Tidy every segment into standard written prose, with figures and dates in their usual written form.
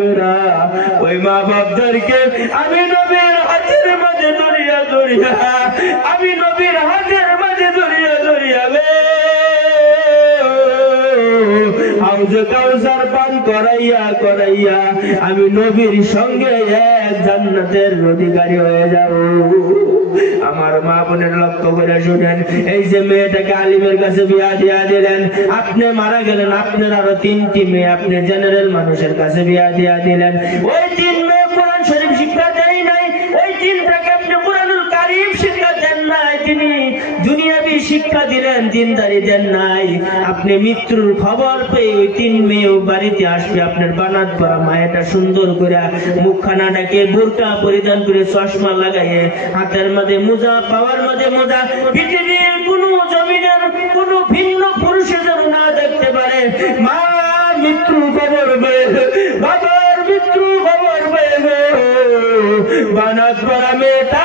যাবে না। ওই মা বাপদেরকে আমি নবীর হাতের মাঝে ধরিয়া ধরিয়া, আমি নবীর হাতের মাঝে ধরিয়া ধরিয়া হাউজে কাউসার পান করাইয়া করাইয়া আমি নবীর সঙ্গে এক জান্নাতের অধিকারী হয়ে যাব। আমার মা বোনের লক্ষ্য করে শুনেন, এই যে মেয়েটাকে আলিমের কাছে বিয়া দিয়া দিলেন, আপনি মারা গেলেন, আপনার আরো 3টি মেয়ে আপনি জেনারেল মানুষের কাছে বিয়া দিয়া দিলেন। ওই 3 মেয়ে কোরআন শরীফ শিক্ষা দেয় নাই, ওই 3টাকে আপনি কোরআনুল কারীম শিক্ষা দেন নাই, তিনি দুনিয়াবি শিক্ষা দিলেন, দিনদারি দেন নাই। আপনি মৃত্যুর খবর পেয়ে ওই 3 মেয়ে বাড়িতে আসবে, আপনার বানাত পরা মায়েটা সুন্দর করে মুখখানাটাকে বোরকা পরিধান করে চশমা লাগাইয়ে হাতের মাঝে মোজা, পাওয়ার মাঝে মোজা, পৃথিবীর কোন জমিনের কোন ভিন্ন পুরুষে যেন না দেখতে পারে। মা মৃত্যু খবর পেয়ে, বাবার মৃত্যু খবর পেয়ে বানাত পরা মেয়েটা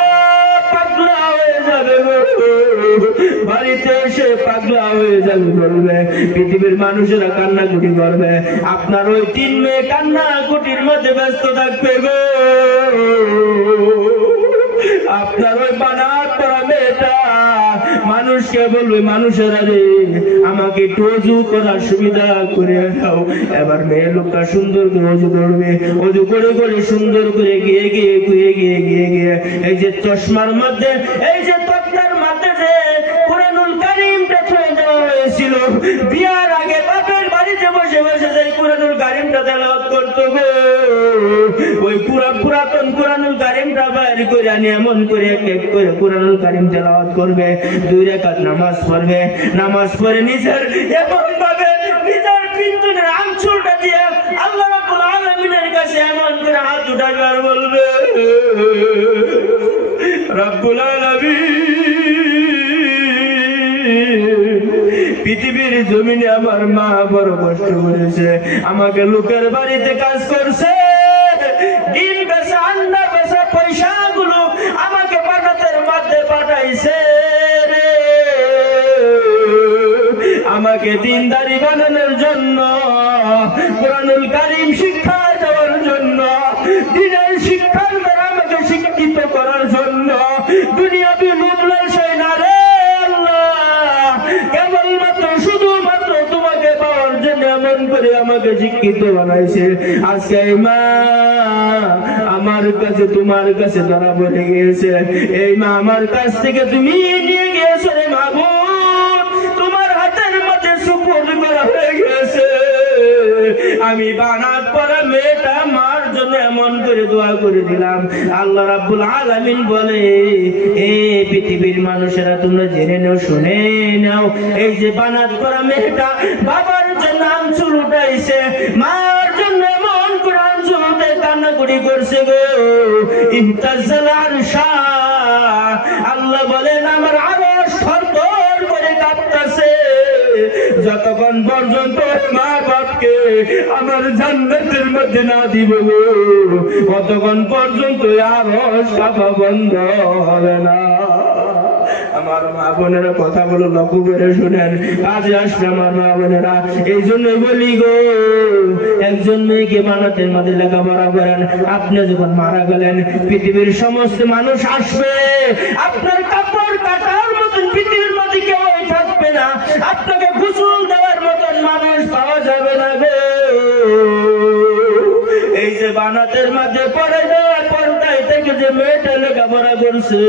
পাগলা হয়ে যাবে, বাড়িতে এসে পাগলা হয়ে যাবে, বলবে পৃথিবীর মানুষেরা কান্নাকুটি করবে, আপনার ওই 3 মেয়ে কান্নাকুটির মধ্যে ব্যস্ত থাকবে গো। আপনার ওই বানাত করা মেয়েটা মানুষকে বলবে, মানুষেরা রে আমাকে একটু অজু করার সুবিধা করে দাও। এবার মেয়ে লোকটা সুন্দর করে অজু করবে, অজু করে করে সুন্দর করে গিয়ে গিয়ে গিয়ে গিয়ে গিয়ে গিয়ে এই যে চশমার মধ্যে, এই যে তক্তার মধ্যে যে কোরআনুল কারীমটা ছুঁয়ে দেওয়া হয়েছিল, বিয়ার আগে বাপের বাড়িতে বসে বসে যে কোরআনুল কারীমটা তেলাওয়াত করতো গো, ওই পুরাতন কোরআনুল কারীমটা বাইর করে আনি এমন করে এক এক করে কোরআনুল কারীম তেলাওয়াত করবে, 2 রাকাত নামাজ পড়বে, নামাজ পড়ে নিজের এমন ভাবে নিজের পিছনের আঁচলটা দিয়ে আল্লাহ রাব্বুল আলামিনের কাছে এমন করে হাত উঠাবে আর বলবে, রাব্বুল আলামিন, পৃথিবীর জমিনে আমার মা বড় কষ্ট করেছে, আমাকে লোকের বাড়িতে কাজ করছে, ডিম বেচা, আন্ডা বেচা পয়সাগুলো আমাকে বানাতের মধ্যে পাঠাইছে রে, আমাকে দিনদারি বানানোর জন্য, কোরআনুল কারীম শিক্ষা দেওয়ার জন্য, দিনের শিক্ষার দ্বারা আমাকে শিক্ষিত করার জন্য, দুনিয়াবি মুবলাল না রে আল্লাহ, কেবলমাত্র শুধুমাত্র তোমাকে পাওয়ার জন্য এমন করে আমাকে শিক্ষিত বানাইছে। আজকে মা আমার কাছে, তোমার কাছে ধরা পড়ে গিয়েছে, এই মা আমার কাছ থেকে তুমি নিয়ে গিয়েছো রে মাবুদ, তোমার হাতের মধ্যে সুপুর্দ করা হয়ে গেছে। আমি বানাত পরা মেয়েটা মার জন্য এমন করে দোয়া করে দিলাম। আল্লাহ রাব্বুল আলামিন বলে, এই পৃথিবীর মানুষেরা তোমরা জেনে নাও, শুনে নাও, এই যে বানাত পরা মেয়েটা বাবার জন্য আঁচল উঠাইছে, মার জন্য এমন করে আঁচল উঠে কান্নাকুটি করছে গো। ইহতাজাল আরশা, আল্লাহ বলেন আমার আরশ থরথর করে কাঁপতেছে, যতক্ষণ পর্যন্ত মা বাপকে আমার জান্নাতের মধ্যে না দিব ততক্ষণ পর্যন্ত আরশ কাঁপা বন্ধ হবে না। আমার মা বোনেরা কথাগুলো লক্ষ্য করে শুনেন, কাজে আসবে আমার মা বোনেরা। এই জন্যই বলি গো, একজন মেয়েকে বানাতের মধ্যে লেখাপড়া করেন, আপনি যখন মারা গেলেন পৃথিবীর সমস্ত মানুষ আসবে, আপনার কাপড় কাটার মতন পৃথিবীর মধ্যে কেউ থাকবে না, আপনাকে গোসল দেওয়ার মতন মানুষ পাওয়া যাবে না গো। এই যে বানাতের মধ্যে পড়ে যাওয়ার পর্দায় থেকে যে মেয়েটা লেখাপড়া করছে,